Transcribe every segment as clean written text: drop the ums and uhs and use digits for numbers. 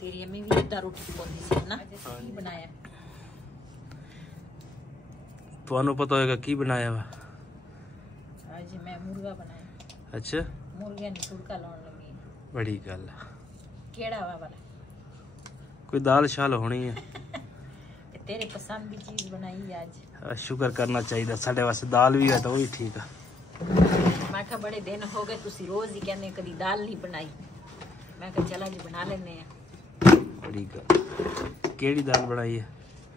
तेरी अम्मी भी इदा रोटी पकाती सी ना। की बनाया? ਤੁਹਾਨੂੰ पता होगा की बनाया वा? आज मैं मुर्गा बनाया। अच्छा, मुर्गे ने तुड़का लाने लगी। बड़ी गल। केड़ा वा वाला? कोई दाल शाल होनी है। तेरे पसंद की चीज बनाई आज। शुक्र करना चाहिए, साढ़े वास्ते दाल भी है तो वही ठीक है। मैं कहा बड़े दिन हो गए तुसी रोज ही कहने कदी दाल नहीं बनाई। मैं कहा चला जी बना लेने हैं। बड़ी गल। केड़ी दाल बनाई है?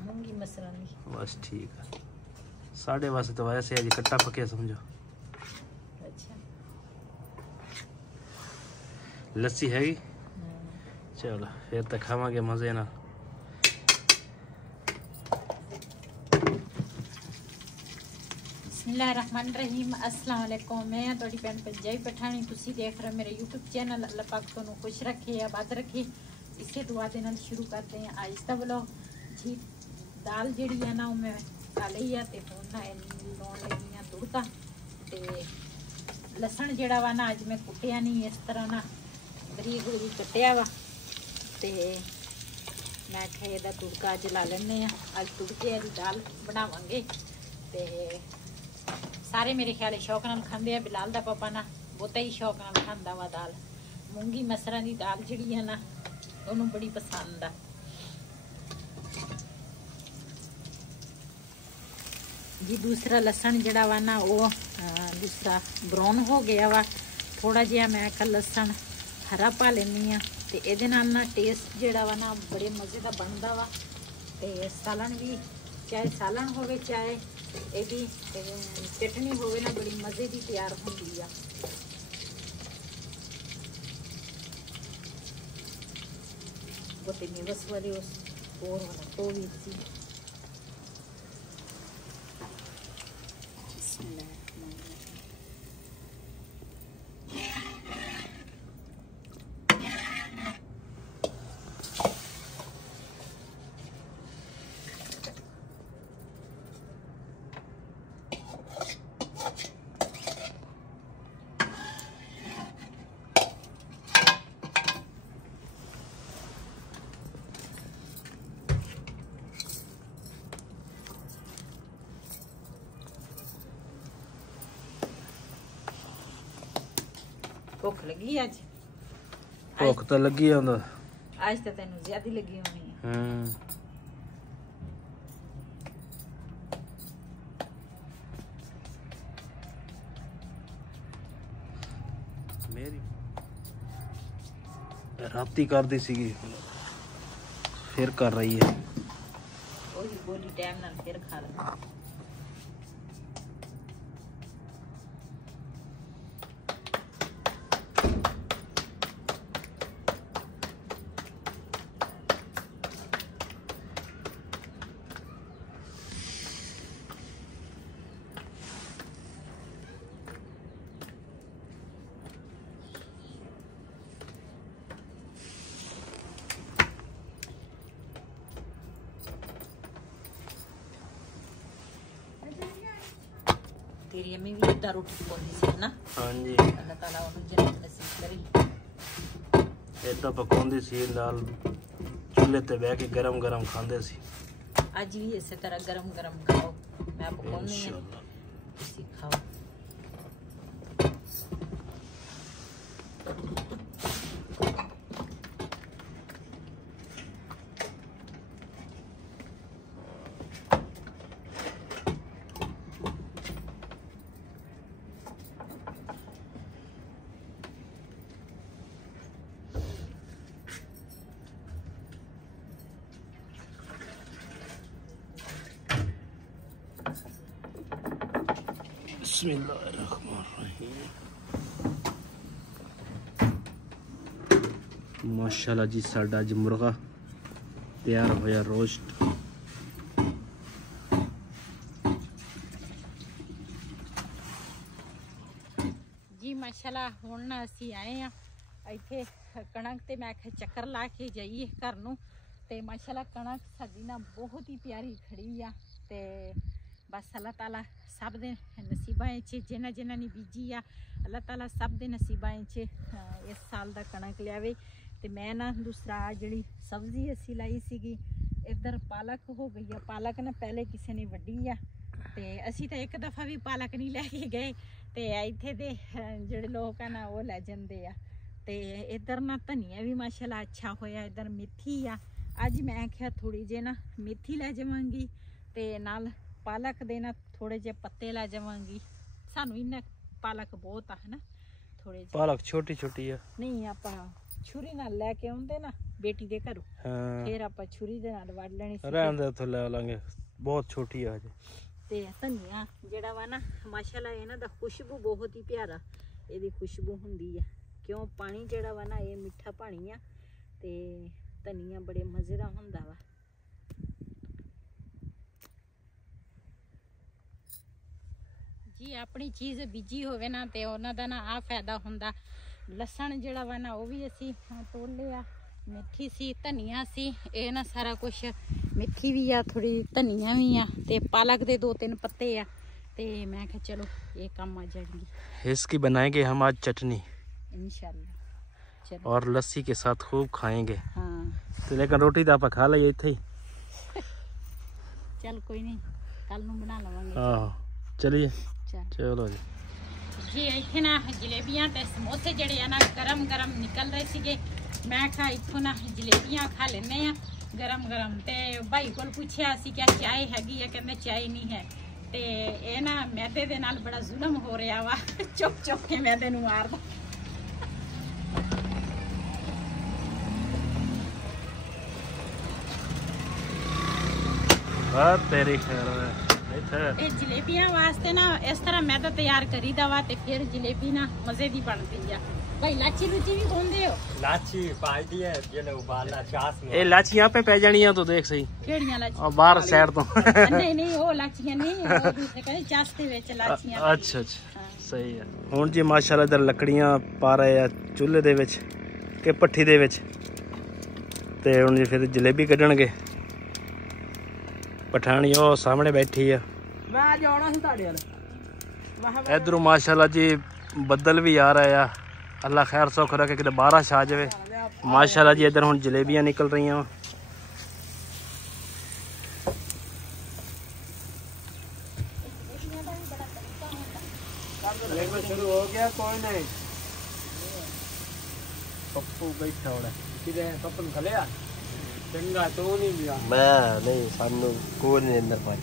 मूंगी मसरा दी। बस ठीक है। साढ़े वास्ते तो वैसे अज कट्टा पके समझो। अच्छा, लस्सी हैगी? चलो फिर तो खावांगे मजे ना। बिस्मिल्लाहिर्रहमानिर्रहीम। अस्सलाम वालेकुम। मैं थोड़ी भैन पंजाबी पठानी, तुसी देख रहे मेरे यूट्यूब चैनल। अल्लाह पाक तुहानू खुश रखे, आबाद रखे। इसे दुआ दे नाल शुरू करते हैं आज दा व्लॉग जी। दाल जिहड़ी है ना मैं खा लई है ते हुण ना लाउण लगी हां तुड़का। ते लसन जिहड़ा वा ना अज मैं कुटिया नहीं, इस तरह ना बरीक बरीक कटिया वा। ते मैं आखिया इहदा तुड़का अज ला लैने आ। अज तुड़के वाली दाल बनावांगे। ते सारे मेरे ख्याल शौक नाल खांदे आ। बिलाल दा पापा ना बहुता ही शौक नाल खांदा वा दाल। मूंगी मसरां दी दाल जिहड़ी है ना उन्होंने बड़ी पसंद आ जी। दूसरा लसन जड़ा वा ना वो दूसरा ब्राउन हो गया वा थोड़ा जिहा। मैं आखिया लसन हरा पा लेनी आ ते इहदे नाल ना टेस्ट जड़ा वा ना बड़े मज़े दा बनदा वा। ते सालन भी चाहे सालन होवे चाहे यदी चटनी होवे ना बड़ी मज़े की तैयार होंदी आ। गोते बस वाले उस और वाला तो भी सी। भुख लगी आज? भुख तो लगी है आज तो तेन ज्यादा लगी होनी है। मेरी राती कर दी सी फिर कर रही है। वही गोली टाइम नाल फिर खा ला। तेरी अम्मी भी इदा रोटी पकाती सी ना। हाँ जी, अल्लाह ताला उन्हें जन्नत नसीब करे। इदा पकाउंदी सी नाल चूल्हे ते बैठ के गरम गरम खांदे सी। आज भी इसी तरह गरम गरम खाओ। मैं पकाऊंगी इंशाअल्लाह। तुसी खाओ। माशाल्लाह जी, साडा अज मुर्गा तैयार होया रोस्ट। जी माशाल्लाह हुण ना असीं आए हैं इत्थे कणक ते मैं आखे चक्कर ला के जाइए घर नूं। ते माशाल्लाह कणक साडी ना बहुत ही प्यारी खड़ी आ। ते बस अल्लाह ताला सब दे नसीबां च जिन्हां जिन्हां ने बीजी आ अल्लाह ताला सब दे नसीबां च इस साल दा कणक लियावे। ਤੇ ਮੈਂ ਨਾ ਦੂਸਰਾ ਜਿਹੜੀ ਸਬਜ਼ੀ ਅਸੀਂ ਲਾਈ ਸੀਗੀ ਇੱਧਰ ਪਾਲਕ ਹੋ ਗਈ ਆ। ਪਾਲਕ ਨਾ ਪਹਿਲੇ ਕਿਸੇ ਨੇ ਵੱਢੀ ਆ ਤੇ ਅਸੀਂ ਤਾਂ ਇੱਕ ਦਫਾ ਵੀ ਪਾਲਕ ਨਹੀਂ ਲੈ ਕੇ ਗਏ ਤੇ ਇੱਥੇ ਦੇ ਜਿਹੜੇ ਲੋਕ ਆ ਨਾ ਉਹ ਲੈ ਜਾਂਦੇ ਆ। ਤੇ ਇੱਧਰ ਨਾ ਧਨੀਆ ਵੀ ਮਾਸ਼ਾਅੱਲਾ ਅੱਛਾ ਹੋਇਆ। ਇੱਧਰ ਮੇਥੀ ਆ। ਅੱਜ ਮੈਂ ਕਿਹਾ ਥੋੜੀ ਜਿਹੀ ਨਾ ਮੇਥੀ ਲੈ ਜਾਵਾਂਗੀ ਤੇ ਨਾਲ ਪਾਲਕ ਦੇ ਨਾ ਥੋੜੇ ਜਿਹੇ ਪੱਤੇ ਲੈ ਜਾਵਾਂਗੀ। ਸਾਨੂੰ ਇੰਨਾ ਪਾਲਕ ਬਹੁਤ ਆ ਹਨਾ। ਥੋੜੇ ਜਿਹੇ ਪਾਲਕ ਛੋਟੀ ਛੋਟੀ ਆ ਨਹੀਂ ਆਪਾਂ ਛੁਰੀ ਨਾਲ ਲੈ ਕੇ ਆਉਂਦੇ ਨਾ ਬੇਟੀ ਦੇ ਘਰੋਂ ਫਿਰ ਆਪਾਂ ਛੁਰੀ ਦੇ ਨਾਲ ਵੱਢ ਲੈਣੀ ਸੀ। ਰਹਿਣ ਦੇ ਉੱਥੋਂ ਲੈ ਲਾਂਗੇ ਬਹੁਤ ਛੋਟੀ ਆ ਹਜੇ। ਤੇ ਧਨੀਆ ਜਿਹੜਾ ਵਾ ਨਾ ਮਾਸ਼ਾਅੱਲਾ ਇਹਨਾਂ ਦਾ ਖੁਸ਼ਬੂ ਬਹੁਤ ਹੀ ਪਿਆਰਾ ਇਹਦੀ ਖੁਸ਼ਬੂ ਹੁੰਦੀ ਆ। ਕਿਉਂ ਪਾਣੀ ਜਿਹੜਾ ਵਾ ਨਾ ਇਹ ਮਿੱਠਾ ਪਾਣੀ ਆ ਤੇ ਧਨੀਆ ਬੜੇ ਮਜ਼ੇ ਦਾ ਹੁੰਦਾ ਵਾ। ਜੀ ਆਪਣੀ ਚੀਜ਼ ਬੀਜੀ ਹੋਵੇ ਨਾ ਤੇ ਉਹਨਾਂ ਦਾ ਨਾ ਆ ਫਾਇਦਾ ਹੁੰਦਾ। ਲਸਣ ਜਿਹੜਾ ਵਾ ਨਾ ਉਹ ਵੀ ਅਸੀਂ ਤੋੜ ਲਿਆ। ਮੇਥੀ ਸੀ ਧਨੀਆ ਸੀ ਇਹ ਨਾ ਸਾਰਾ ਕੁਛ ਮੇਥੀ ਵੀ ਆ ਥੋੜੀ ਧਨੀਆ ਵੀ ਆ ਤੇ पालक ਦੇ 2-3 पत्ते आ ते मैं कहा चलो ये काम आ जाएंगी। इसकी बनाएंगे हम आज चटनी इंशाल्लाह। चलो और लस्सी के साथ खूब खाएंगे। हाँ तो लेकिन रोटी तो आप खा ली इत्थे ही। चल कोई नहीं कल नूं बना लवांगे। हाँ चलिए चलो जी। जी इत्थे ना जलेबियां ते समोसे जड़े आ ना गरम गरम निकल रहे सीगे। मैं कहा इत्थों ना जलेबियां खा लेने आ गरम गरम। ते भाई को पूछया सी क्या चाय हैगी है, कहंदे चाय नहीं है। ते ये ना मैदे दे नाल बड़ा जुल्म हो रहा वा चुक चुक के मैदे नूं मारदा। तेरी खैर ये जलेबियां वास्ते ना इस तरह मैदा तैयार करीदा वा ते फिर जलेबी ना मजे दी बनदी आ। भाई लाची लूची भी पाउंदे हो? लाची पाई दी है जेले उबालना चास में। ए लाची यहां पे पै जानी है तो देख सही केड़ियां लाची और बाहर साइड तो नहीं नहीं वो लाचियां नहीं वो दूसरे कहंदे चास दे विच लाचियां। अच्छा अच्छा सही है। हुन जी माशाल्लाह इधर लकड़ियां पा रहे आ चूल्हे दे विच के पट्ठी दे विच ते हुन जी फिर जलेबी कढणगे। पठानी ओ सामने बैठी है। मैं आज आना सी ताड़े वाल इधरों माशाल्लाह जी बदल भी आ रहा है। अल्लाह खैर सुख रखे कि बारिश आ जाए। माशाल्लाह जी इधर हुन जलेबियां निकल रही हैं। शुरू हो गया कोई नहीं। पप्पू बैठा होड़ा किधर पप्पन खलिया चंगा तो नहीं लिया मैं नहीं सानू कोई नहीं अंदर पाई।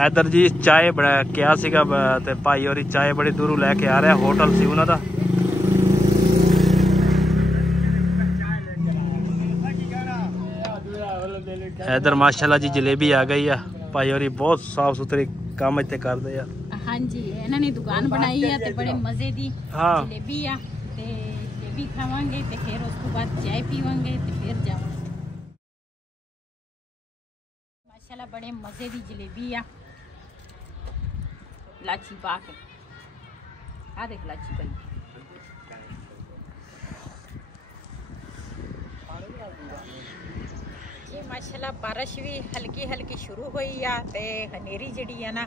इधर जी चाय बड़ा क्या सीगा ते भाई और चाय बड़ी दूरों लैके आ रहा होटल सी उन्हां दा। इधर माशाल्लाह जी जलेबी आ गई है। भाई और बहुत साफ सुथरी काम इत्थे करदे आ। हां जी इन्हां ने दुकान बनाई है ते बड़े मजे दी जलेबी आ ते जलेबी खावांगे ते फिर उसके बाद चाय पीवांगे ते फिर जावांगे। माशाल्लाह बड़े मजे दी जलेबी आ लाची पा के आ देख लाची पाई। ये माशाल्लाह बारिश भी हल्की हल्की शुरू हुई आ ते हनेरी जड़ी है ना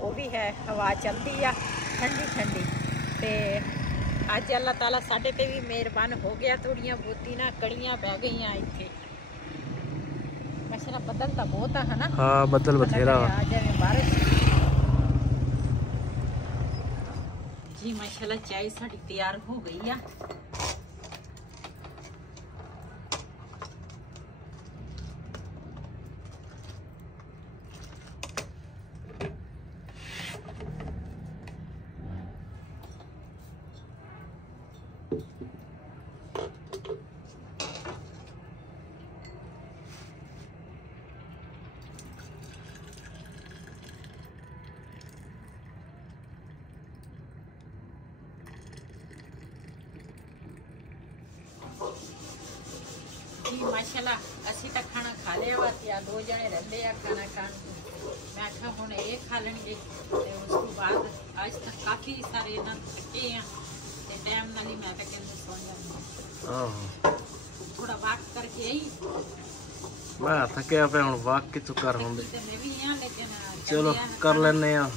वो भी है हवा चलती आ ठंडी ठंडी ते अज अल्लाह ताला साडे ते भी मेहरबान हो गया। थोड़ियां बहुती ना कड़ियां पै गई इत्थे। माशाल्लाह बदल तो बहुत है ना। हाँ बदल बथेरा आ जाए बारिश जी। माशाल्लाह चाय साड़ी तैयार हो गई है। माशाल्लाह असी तो खाना खा लिया वा, 2 जने रहते हैं खाना खान। मैं आखा हुण ये खा लेंगे, उसके बाद आज तक काफ़ी सारे इन्हों थके हैं, टाइम नाल ही मैं तो कहते सो जाऊँ। थोड़ा वॉक करके आई, मैं थकिया पे हुण वॉक किथों कर होंदे। मैं भी हां, लेकिन चलो कर लेने आ।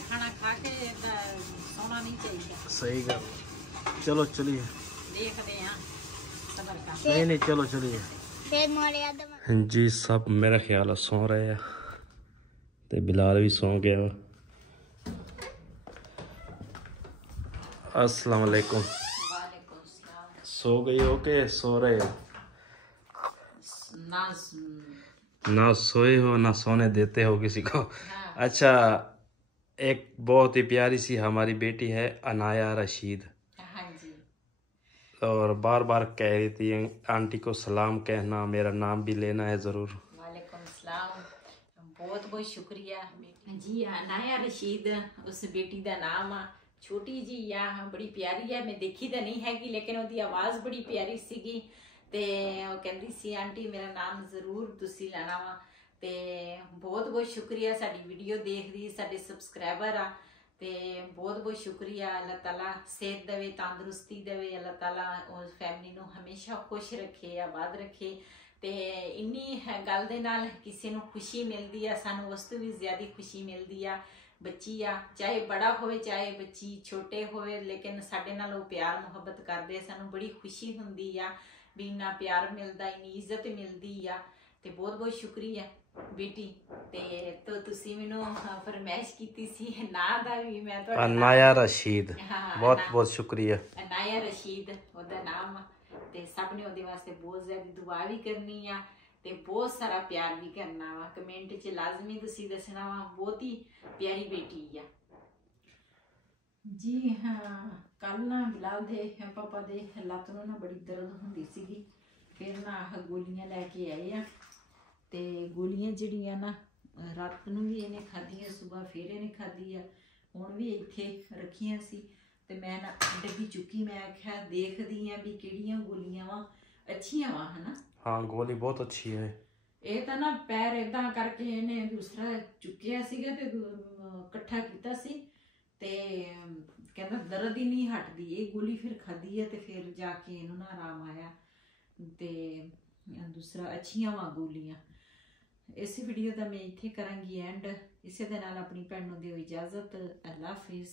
खाना खा के सोना नहीं चाहिए। सही गल। चलो चलिए, देखते हैं सबर का। नहीं चलो चलिए जी। सब मेरा ख्याल है सो रहे हैं, ते बिलाल भी सो गया वा। अस्सलाम वालेकुम। वालेकुम सलाम। सो गई हो के सो रहे हो? ना सोए हो ना सोने देते हो किसी को। हाँ। अच्छा, एक बहुत ही प्यारी सी हमारी बेटी है अनाया रशीद, हाँ जी, और बार बार कह रही थी आंटी को सलाम कहना, मेरा नाम भी लेना है ज़रूर। वालेकुम सलाम। बहुत बहुत शुक्रिया जी। अनाया रशीद उस बेटी का नाम आ। छोटी जी या बड़ी प्यारी है, मैं देखी तो नहीं हैगी, लेकिन उसकी आवाज़ बड़ी प्यारी सीगी। ते कहती सी आंटी मेरा नाम जरूर तुसी लेना वा। ते बहुत बहुत शुक्रिया, साडी वीडियो देख रही साडे सब्सक्राइबर आ, ते बहुत बहुत शुक्रिया। अल्लाह ताला सेहत देवे, तंदुरुस्ती देवे, अल्लाह ताला उस फैमिली नूं हमेशा खुश रखे, आबाद रखे। ते इन्नी गल दे नाल किसी नूं खुशी मिलदी आ, सानूं उस तों भी ज़्यादा खुशी मिलदी आ। बच्ची आ चाहे बड़ा होवे चाहे बच्ची छोटे होवे, लेकिन साडे नाल वो प्यार मुहब्बत करदे, सानूं बड़ी खुशी हुंदी आ भी इन्ना प्यार मिलदा, इन्नी इज्जत मिलदी आ। ते बहुत बहुत शुक्रिया बेटी। ते तो तुसी मैनू फरमाइश कीती सी ना दा भी, मैं तो अनाया रशीद। हाँ, बहुत बहुत शुक्रिया। अनाया रशीद ओदा नाम आ। ते सब ने ओदे वास्ते बहुत ज़्यादा दुआ भी करनी आ, ते बहुत सारा प्यार भी करना वा। कमेंट च लाजमी तुसी दसना वा, बहुत ही प्यारी बेटी आ जी। हाँ, कल ना बिलाल दे पापा दे लत्त नूं ना बड़ी दर्द हुंदी सीगी, फिर ना गोलियां लैके आए आ। ते गोलियां जिहड़ियां ना रात नूं भी इहने खाधियां, सुबह फिर इहने खाधी आ, हुण भी इत्थे रखियां सी। ते मैं ना डब्बी चुकी, मैं आख्या देखदी आ भी किहड़ियां गोलियां वा अच्छियां वा, है ना। हाँ, गोली बहुत अच्छी है। ਇਹ ਤਾਂ ਨਾ ਪੈਰ ਇਦਾਂ ਕਰਕੇ ਇਹਨੇ ਦੂਸਰਾ ਚੁੱਕਿਆ ਸੀਗਾ ਤੇ ਇਕੱਠਾ ਕੀਤਾ ਸੀ, ਤੇ ਕਹਿੰਦਾ ਦਰਦ ਹੀ ਨਹੀਂ ਹਟਦੀ। ਇਹ ਗੋਲੀ ਫਿਰ ਖਾਧੀ ਹੈ ਤੇ ਫਿਰ ਜਾ ਕੇ ਇਹਨੂੰ ਨਾ ਆਰਾਮ ਆਇਆ। ਤੇ ਦੂਸਰਾ ਅੱਛੀਆਂ ਵਾ ਗੋਲੀਆਂ। ਇਸ ਵੀਡੀਓ ਦਾ ਮੈਂ ਇੱਥੇ ਕਰਾਂਗੀ ਐਂਡ। ਇਸੇ ਦੇ ਨਾਲ ਆਪਣੀ ਭੈਣ ਨੂੰ ਦਿਓ ਇਜਾਜ਼ਤ। ਅੱਲਾ ਹਾਫਿਜ਼।